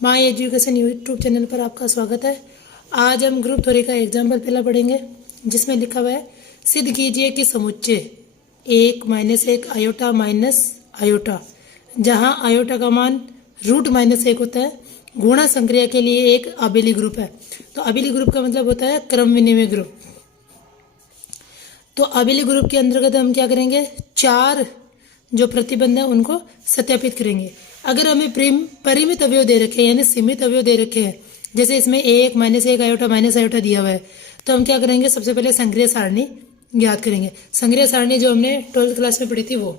My education YouTube channel पर आपका स्वागत है। आज हम ग्रुप थ्योरी का एग्जाम्पल पहला पढ़ेंगे, जिसमें लिखा हुआ है सिद्ध कीजिए कि समुच्चय 1 - 1 आयोटा माइनस आयोटा, जहां आयोटा का मान √-1 होता है, गुणा संक्रिया के लिए एक आबेली ग्रुप है। तो आबेली ग्रुप का मतलब होता है क्रम विनिमय ग्रुप। तो आबेली ग्रुप के अंतर्गत हम क्या करेंगे, 4 जो प्रतिबंध है उनको सत्यापित करेंगे। अगर हमें परिमित अवयव दे रखे हैं, यानी सीमित अवयव दे रखे हैं, जैसे इसमें 1 - 1 आयोटा माइनस आयोटा दिया हुआ है, तो हम क्या करेंगे, सबसे पहले संक्रिय सारणी ज्ञात करेंगे। संक्रिय सारणी जो हमने 12th क्लास में पढ़ी थी वो।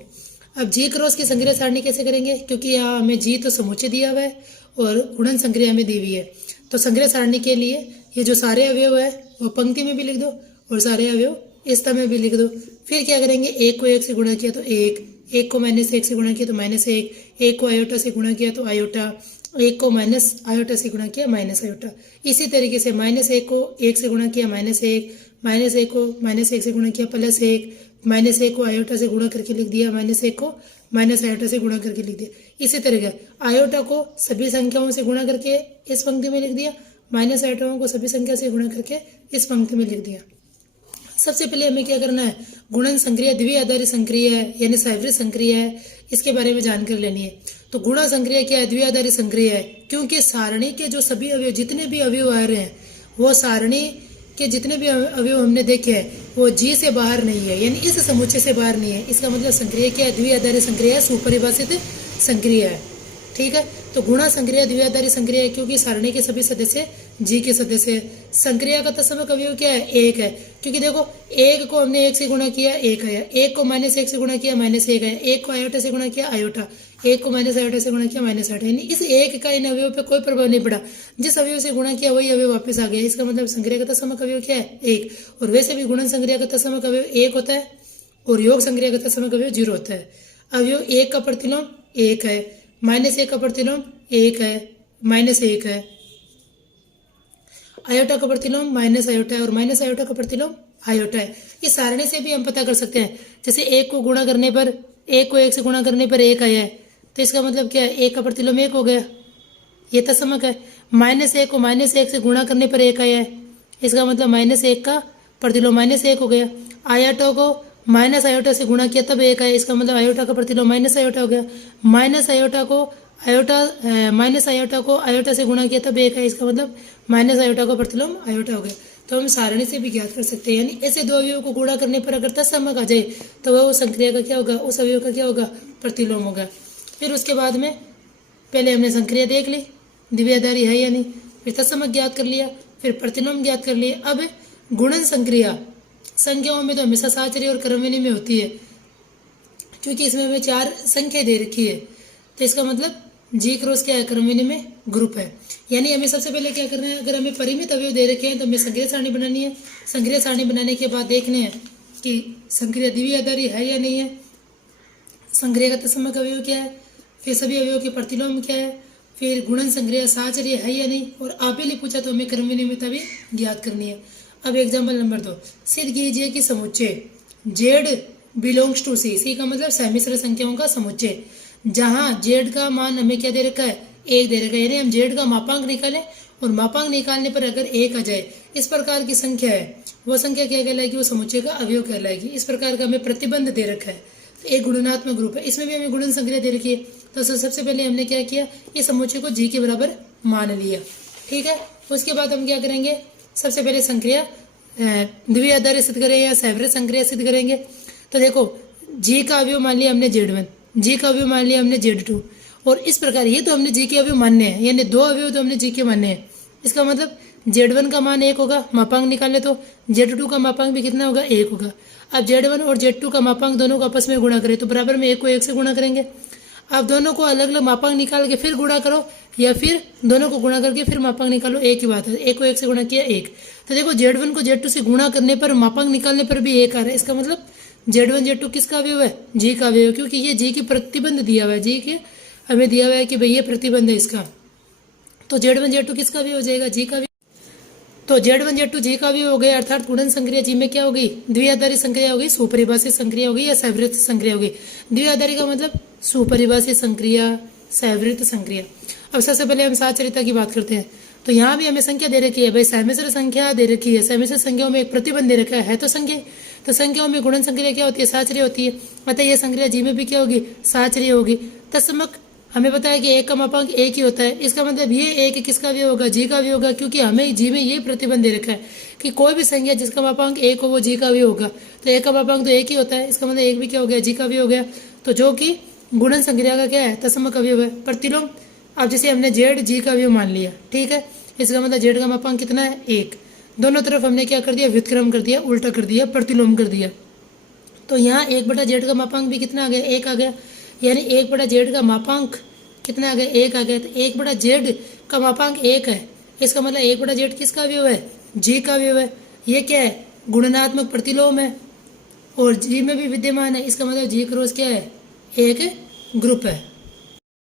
अब जी क्रॉस की संक्रिय सारणी कैसे करेंगे, क्योंकि यहाँ हमें जी तो समुच्चय दिया हुआ है और गुणन संक्रिया में दी हुई है। तो संक्रिय सारणी के लिए ये जो सारे अवयव है वो पंक्ति में भी लिख दो और सारे अवयव स्तंभ में भी लिख दो। फिर क्या करेंगे, 1 को 1 से गुणा किया तो 1 को -1 से गुणा किया तो -1, 1 को आयोटा से गुणा किया तो आयोटा, 1 को माइनस आयोटा से गुणा किया माइनस आयोटा। इसी तरीके से -1 को 1 से गुणा किया -1, -1 को -1 से गुणा किया +1, -1 को आयोटा से गुणा करके लिख दिया, -1 को माइनस आयोटा से गुणा करके लिख दिया। इसी तरह आयोटा को सभी संख्याओं से गुणा करके इस पंक्ति में लिख दिया, माइनस आयोटाओं को सभी संख्या से गुणा करके इस पंक्ति में लिख दिया। सबसे पहले हमें क्या करना है, गुणन संक्रिया द्वितीय आधारित संक्रिया है यानी साइवरिक संक्रिया है, इसके बारे में जानकारी लेनी है। तो गुणा संक्रिया क्या है, द्वितीय आधारित संक्रिया है, क्योंकि सारणी के जो सभी अवयव, जितने भी अवयव आ रहे हैं, वो सारणी के जितने भी अवयव हमने देखे हैं वो जी से बाहर नहीं है, यानी इस समुच्चय से बाहर नहीं है। इसका मतलब संक्रिया क्या है, द्वितीय आधारित संक्रिया है, सुपरिभाषित संक्रिया है। ठीक है, तो गुणा संक्रिया द्वितीय आधारित संक्रिया है, क्योंकि सारणी के सभी सदस्य जी के सदस्य है। संक्रिया का तत्समक अवयव क्या है, 1 है, क्योंकि देखो 1 को हमने 1 से गुणा किया 1 आया, 1 को -1 से गुणा किया -1 आया, 1 को आयोटा से गुणा किया आयोटा, 1 को माइनस आयोटा से गुणा किया माइनस आयोटा, यानी इस 1 का इन अवयव पे कोई प्रभाव नहीं पड़ा। जिस अवयव से गुणा किया वही अवयव वापस आ गया। इसका मतलब संक्रिया का तत्समक अवयव क्या है, 1। और वैसे भी गुणन संक्रिया का तत्समक अवयव 1 होता है और योग संक्रिया का तत्समक अवयव 0 होता है। अवयव 1 का प्रतिलोम 1 है, -1 का प्रतिलोम 1 है, -1 है, आयोटा का प्रतिलोम माइनस आयोटा है और माइनस आयोटा का प्रतिलोम आयोटा है। इस सारणी से भी हम पता कर सकते हैं, जैसे 1 को गुणा करने पर, 1 को 1 से गुणा करने पर 1 आया है, तो इसका मतलब क्या है, 1 का प्रतिलोम 1 हो गया, ये तत्समक है। -1 को -1 से गुणा करने पर 1 आया है, इसका मतलब -1 का प्रतिलोम -1 हो गया। आयोटा को माइनस आयोटा से गुणा किया तब 1 आया, इसका मतलब आयोटा का प्रतिलोम माइनस आयोटा हो गया। माइनस आयोटा को आयोटा से गुणा किया तब 1 आया, इसका मतलब माइनस आयोटा का प्रतिलोम आयोटा हो गया। तो हम सारणी से भी ज्ञात कर सकते हैं, यानी ऐसे दो अवयवों को गुणा करने पर अगर तत्समक आ जाए तो वह उस संक्रिया का क्या होगा, उस अवयव का क्या होगा, प्रतिलोम होगा। फिर उसके बाद में पहले हमने संक्रिया देख ली, द्विआधारी है या नहीं, फिर तत्समक ज्ञात कर लिया, फिर प्रतिलोम ज्ञात कर लिया। अब गुणन संक्रिया संख्याओं में तो हमेशा साचर्य और क्रमविनिमय में होती है, क्योंकि इसमें हमें 4 संख्या दे रखी है, तो इसका मतलब जी क्रॉस क्या है, क्रमविनिमय में ग्रुप है। यानी हमें सबसे पहले क्या करना है, अगर हमें परिमित अवयव दे रखे हैं तो हमें संक्रिय सारणी बनानी है। संक्रिय सारणी बनाने के बाद देखने हैं कि संक्रिया द्वितीय आधारी है या नहीं है, संक्रिया का तत्समक अवयव क्या है, फिर सभी अवयव के प्रतिलोम क्या है, फिर गुणन संक्रिया साचर्य है या नहीं, और आपेली पूछा तो हमें क्रमविनिमयता भी ज्ञात करनी है। अब एग्जाम्पल नंबर 2, सिद्ध कीजिए कि समुच्चय Z बिलोंग्स टू C का मतलब सम्मिश्र संख्याओं का समुच्चय, जहां Z का मान हमें क्या दे रखा है, 1 दे रखा है, यानी हम Z का मापांक निकालें और मापांक निकालने पर अगर 1 आ जाए, इस प्रकार की संख्या है, वो संख्या क्या कहलाएगी, वो समुच्चय का अवयव कहलाएगी। इस प्रकार का हमें प्रतिबंध दे रखा है, तो एक गुणनात्मक ग्रुप है, इसमें भी हमें गुणन संक्रिया दे रखी है। तो सबसे पहले हमने क्या किया, इस समुच्चय को जी के बराबर मान लिया। ठीक है, उसके बाद हम क्या करेंगे, सबसे पहले संक्रिया द्वितीय आधारित सिद्ध करें या साइवरिक संक्रिया सिद्ध करेंगे। तो देखो जी का अवयव मान लिया हमने Z1, जी का अवयव मान लिया हमने Z2, और इस प्रकार ये तो हमने जी के अवयव मानने हैं, यानी 2 अवयव तो हमने जी के मानने हैं। इसका मतलब Z1 का मान 1 होगा, मापांक निकाले तो Z2 का मापांक भी कितना होगा, 1 होगा। अब Z1 और Z2 का मापांक दोनों को आपस में गुणा करें तो बराबर में 1 को 1 से गुणा करेंगे। अब दोनों को अलग अलग मापांक निकाल के फिर गुणा करो, या फिर दोनों को गुणा करके फिर मापांक निकालो, एक ही बात है। 1 को 1 से गुणा किया 1, तो देखो Z1 को Z2 से गुणा करने पर मापांक निकालने पर भी 1 आ रहा है। इसका मतलब Z1 Z2 किसका अवयव है, जी का अवयव, क्योंकि ये जी की प्रतिबंध दिया हुआ है, जी के हमें दिया हुआ है कि भाई ये प्रतिबंध है इसका, तो Z1 Z2 किसका अवयव हो जाएगा, जी का अवयव। तो Z1 Z2 जी का भी हो गया, अर्थात गुणन संक्रिया जी में क्या होगी, द्विआधारी संक्रिया होगी, सुपरिभाषित संक्रिया होगी या साइवरिक संक्रिया होगी। द्विआधारी का मतलब सुपरिभाषित संक्रिया, सैवृत संक्रिया। अब सबसे पहले हम साचरिता की बात करते हैं। तो यहाँ भी हमें संख्या दे रखी है भाई, सहमिश्र संख्या दे रखी है, सहमिश्र संख्याओं में एक प्रतिबंध दे रखा है तो संख्या, तो संख्याओं में गुणन संक्रिया क्या होती है, साचर्य होती है। अतः यह संक्रिया जी में भी क्या होगी, साचर्य होगी। तस्मक हमें पता है कि एक का मापांक एक ही होता है, इसका मतलब ये एक किसका अवयव होगा, जी का अवयव होगा, क्योंकि हमें जी में ये प्रतिबंध दे रखा है कि कोई भी संख्या जिसका मापांक एक हो वो जी का अवयव होगा। तो एक का मापांक तो एक ही होता है, इसका मतलब एक भी क्या हो गया, जी का अवयव हो गया। तो जो कि गुणन संक्रिया का क्या है, तस्मक अवयव है। प्रतिलोम, अब जैसे हमने जेड जी का अवयव मान लिया, ठीक है, इसका मतलब जेड का मापांक कितना है, एक। दोनों तरफ हमने क्या कर दिया, व्युत्क्रम कर दिया, उल्टा कर दिया, प्रतिलोम कर दिया। तो यहाँ एक बटा जेड का मापांक भी कितना आ गया, एक आ गया। यानी एक बटा जेड का मापांक कितना आ गया, एक आ गया। तो एक बटा जेड का मापांक एक है, इसका मतलब एक बटा जेड किसका अवयव है, जी का अवयव है। ये क्या है, गुणनात्मक प्रतिलोम है और जी में भी विद्यमान है, इसका मतलब जी क्रॉस क्या है, एक ग्रुप है।